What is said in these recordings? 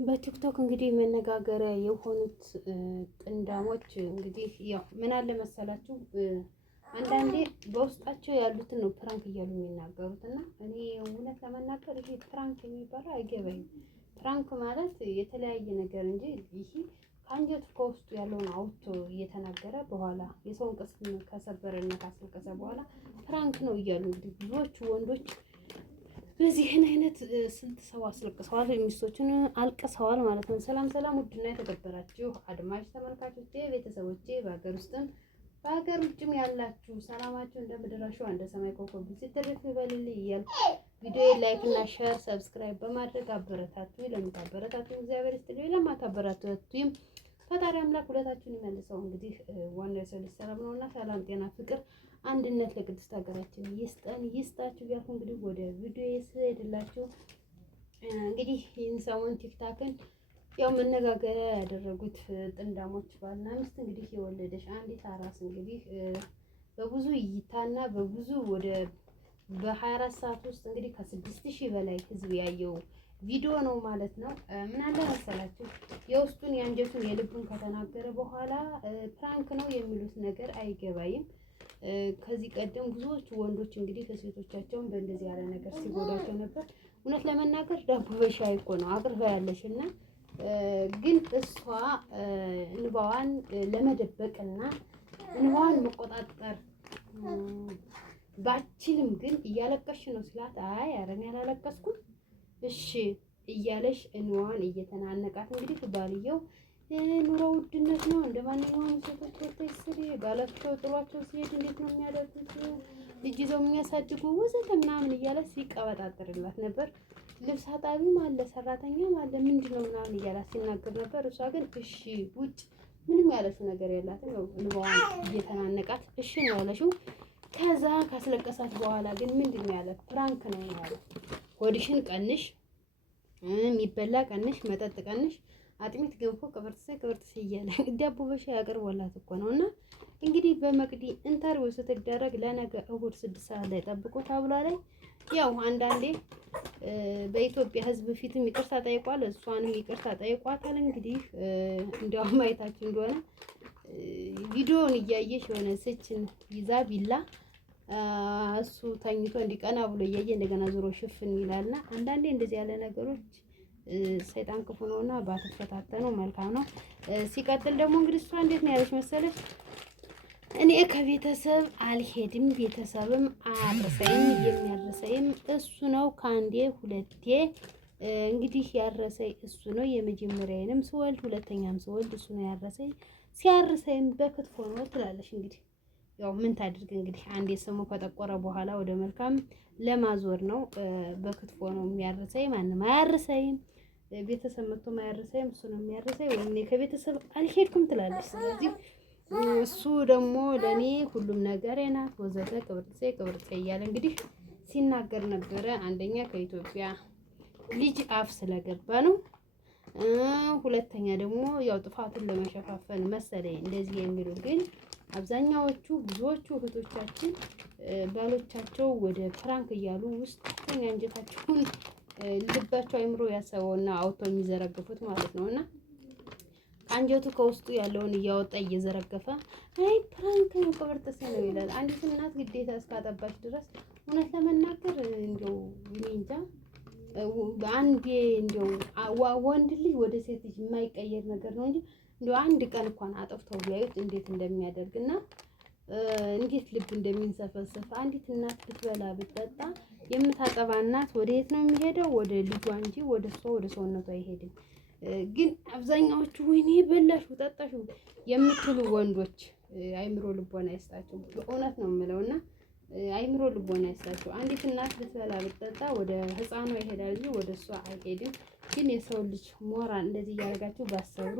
በቲክቶክ እንግዲህ መነጋገሪያ የሆኑት ጥንዳሞች እንግዲህ ያው ምን አለ መሰላችሁ፣ አንዳንዴ በውስጣቸው ያሉትን ነው ፕራንክ እያሉ የሚናገሩት እና እኔ እውነት ለመናገር ይሄ ፕራንክ የሚባለው አይገባኝም። ፕራንክ ማለት የተለያየ ነገር እንጂ ይሄ ከአንጀቱ ከውስጡ ያለውን አውጥቶ እየተናገረ በኋላ የሰውን ቅስም ከሰበረና ካስለቀሰ በኋላ ፕራንክ ነው እያሉ እንግዲህ ብዙዎቹ ወንዶች በዚህን አይነት ስንት ሰው አስለቅሰዋል፣ ሚስቶችን አልቅሰዋል ማለት ነው። ሰላም ሰላም፣ ውድና የተከበራችሁ አድማጭ ተመልካቾቼ፣ ቤተሰቦቼ በሀገር ውስጥም በሀገር ውጭም ያላችሁ ሰላማችሁ እንደ ምድር አሸዋ እንደ ሰማይ ኮከብ ሲተረፍ ይበልልኝ እያልኩ ቪዲዮ ላይክ እና ሼር ሰብስክራይብ በማድረግ አበረታቱ። ለምታበረታቱ እግዚአብሔር ይስጥልኝ፣ ለማታበረታቱም ፈጣሪ አምላክ ሁለታችሁን ይመልሰው። እንግዲህ ዋናው የሰው ልጅ ሰላም ነውና ሰላም፣ ጤና፣ ፍቅር አንድነት ለቅድስት ሀገራችን ይስጠን ይስጣችሁ እያልኩ እንግዲህ ወደ ቪዲዮ ስሄድላችሁ እንግዲህ ይህን ሰሞን ቲክታክን ያው መነጋገሪያ ያደረጉት ጥንዳሞች ባልና ሚስት እንግዲህ የወለደች አንዲት አራስ እንግዲህ በብዙ እይታና በብዙ ወደ በ24 ሰዓት ውስጥ እንግዲህ ከ6000 በላይ ህዝብ ያየው ቪዲዮ ነው ማለት ነው። ምን አለ መሰላችሁ፣ የውስጡን የአንጀቱን የልቡን ከተናገረ በኋላ ፕራንክ ነው የሚሉት ነገር አይገባይም። ከዚህ ቀደም ብዙዎቹ ወንዶች እንግዲህ ከሴቶቻቸውን በእንደዚህ ያለ ነገር ሲጎዳቸው ነበር። እውነት ለመናገር ዳቦ በሻይ እኮ ነው አቅርባ ያለሽ እና ግን እሷ እንባዋን ለመደበቅና እንባዋን መቆጣጠር ባችልም ግን እያለቀሽ ነው ስላት፣ አይ ኧረ እኔ አላለቀስኩም እሺ እያለሽ እንባዋን እየተናነቃት እንግዲህ ባልየው ኑሮ ውድነት ነው እንደ ማንኛውም ሴቶች ወጥተሽ ስሪ፣ ባላቸው ጥሏቸው ሲሄድ እንዴት ነው የሚያደርጉት፣ ልጅ ይዘው የሚያሳድጉ ወዘተ ምናምን እያለ ሲቀበጣጥርላት ነበር። ልብስ አጣቢም አለ ሰራተኛም አለ ምንድን ነው ምናምን እያላት ሲናገር ነበር። እሷ ግን እሺ ውጭ ምንም ያለችው ነገር የላትም። እንባዋን እየተናነቃት እሺ ነው ያለችው። ከዛ ካስለቀሳት በኋላ ግን ምንድን ነው ያለ ፕራንክ ነው ያለ። ሆድሽን ቀንሽ፣ የሚበላ ቀንሽ፣ መጠጥ ቀንሽ፣ አጥሚት ገንፎ ቅብርትሴ እያለ ዳቦ በሻይ ያቀርቦላት እኮ ነው። እና እንግዲህ በመቅዲ ኢንተርቪው ስትደረግ ለነገ እሁድ 6 ሰዓት ላይ ጠብቆ ታብላ ላይ ያው አንዳንዴ በኢትዮጵያ ሕዝብ ፊትም ይቅርታ ጠይቋል፣ እሷንም ይቅርታ ጠይቋታል። እንግዲህ እንዲያውም አይታችሁ እንደሆነ ቪዲዮውን እያየሽ የሆነ ስችን ይዛ ቢላ እሱ ተኝቶ እንዲቀና ብሎ እያየ እንደገና ዞሮ ሽፍን ይላልና አንዳንዴ እንደዚህ ያለ ነገሮች ሰይጣን ክፉ ነውና ባትፈታተኑ መልካም ነው። ሲቀጥል ደግሞ እንግዲህ እሷ እንዴት ነው ያለች መሰለሽ፣ እኔ ከቤተሰብ አልሄድም፣ ቤተሰብም አያርሰኝም፣ የሚያርሰኝም እሱ ነው። ከአንዴ ሁለቴ እንግዲህ ያረሰኝ እሱ ነው። የመጀመሪያዬንም ስወልድ ሁለተኛም ስወልድ እሱ ነው ያረሰኝ፣ ሲያርሰኝም በክትፎ ነው ትላለች። እንግዲህ ያው ምን ታድርግ እንግዲህ አንዴ ስሙ ከጠቆረ በኋላ ወደ መልካም ለማዞር ነው። በክትፎ ነው የሚያርሰኝ፣ ማንም አያርሰኝም፣ ቤተሰብ መጥቶ ማያርሰኝም፣ እሱ ነው የሚያርሰኝ፣ ወይም እኔ ከቤተሰብ አልሄድኩም ትላለች። ስለዚህ እሱ ደግሞ ለኔ ሁሉም ነገር ናት ወዘተ ቅብርጤ እያለ እንግዲህ ሲናገር ነበረ። አንደኛ ከኢትዮጵያ ልጅ አፍ ስለገባ ነው። ሁለተኛ ደግሞ ያው ጥፋቱን ለመሸፋፈን መሰለኝ እንደዚህ የሚሉ ግን አብዛኛዎቹ ብዙዎቹ እህቶቻችን ባሎቻቸው ወደ ፍራንክ እያሉ ውስጠኛ አንጀታቸውን ልባቸው አይምሮ ያሰበውና አውጥቶ የሚዘረግፉት ማለት ነውና አንጀቱ ከውስጡ ያለውን እያወጣ እየዘረገፈ አይ ፕራንክ ነው ቅብርጥሴ ነው ይላል። አንዲት እናት ግዴታ እስካጠባች ድረስ እውነት ለመናገር እንደው እኔ እንጃ አንዴ እንደው ወንድ ልጅ ወደ ሴት ልጅ የማይቀየር ነገር ነው እንጂ እንደው አንድ ቀን እንኳን አጥፍተው ቢያዩት እንዴት እንደሚያደርግና እንዴት ልብ እንደሚንሰፈሰፍ አንዲት እናት ብትበላ ብትጠጣ የምታጠባ እናት ወደ የት ነው የሚሄደው? ወደ ልጇ እንጂ ወደ እሷ ወደ ሰውነቷ አይሄድም። ግን አብዛኛዎቹ ወይኔ በላሹ ጠጣሹ የምትሉ ወንዶች አይምሮ ልቦና አይስጣቸው። በእውነት ነው የምለውና አይምሮ ልቦና አይስጣቸው። አንዲት እናት ብትበላ ብትጠጣ ወደ ህፃኗ ይሄዳል እንጂ ወደ እሷ አይሄድም። ግን የሰው ልጅ ሞራል እንደዚህ እያደረጋችሁ ባሰብሩ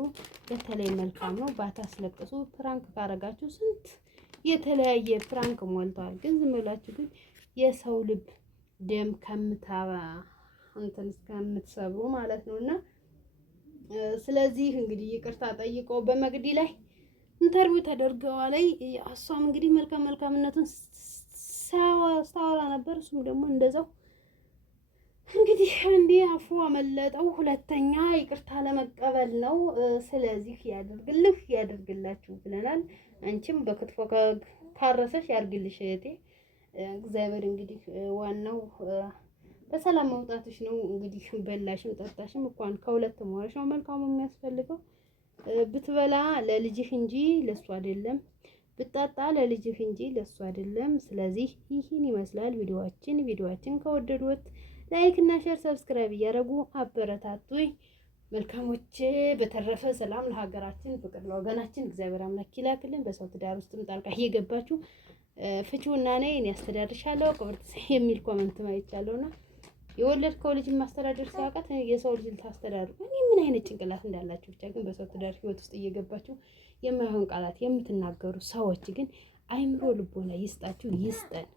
በተለይ መልካም ነው። ባታስለቅሱ። ፕራንክ ካረጋችሁ ስንት የተለያየ ፕራንክ ሞልተዋል። ግን ዝም ብላችሁ ግን የሰው ልብ ደም ከምትሰብሩ ማለት ነውና ስለዚህ እንግዲህ ይቅርታ ጠይቀው በመቅዲ ላይ ኢንተርቪው ተደርገዋል። እሷም እንግዲህ መልካምነቱን ስታወራ ነበር። እሱም ደግሞ እንደዛው እንግዲህ አንዴ አፉ አመለጠው፣ ሁለተኛ ይቅርታ ለመቀበል ነው። ስለዚህ ያድርግልህ ያድርግላችሁ ብለናል። አንቺም በክትፎ ካረሰሽ ያርግልሽ እህቴ። እግዚአብሔር እንግዲህ ዋናው በሰላም መውጣትሽ ነው። እንግዲህ በላሽም ጠጣሽም እንኳን ከሁለት መሆንሽ ነው መልካሙ የሚያስፈልገው። ብትበላ ለልጅህ እንጂ ለሱ አይደለም፣ ብትጠጣ ለልጅህ እንጂ ለሱ አይደለም። ስለዚህ ይህን ይመስላል ቪዲዮአችን ከወደዱት ላይክ እና ሼር ሰብስክራይብ እያደረጉ አበረታቱኝ መልካሞቼ። በተረፈ ሰላም ለሀገራችን፣ ፍቅር ለወገናችን እግዚአብሔር አምላክ ይላክልን። በሰው ትዳር ውስጥም ጣልቃ እየገባችሁ ፍቺውና እኔ አስተዳድርሻለሁ ቅብርት የሚል ኮመንት ማይቻለውና የወለድከው ልጅ ማስተዳደር ሲያውቃት የሰው ልጅ ልታስተዳድሩ እኔ ምን አይነት ጭንቅላት እንዳላችሁ ብቻ። ግን በሰው ትዳር ህይወት ውስጥ እየገባችሁ የማይሆን ቃላት የምትናገሩ ሰዎች ግን አይምሮ ልቦና ይስጣችሁ ይስጠን።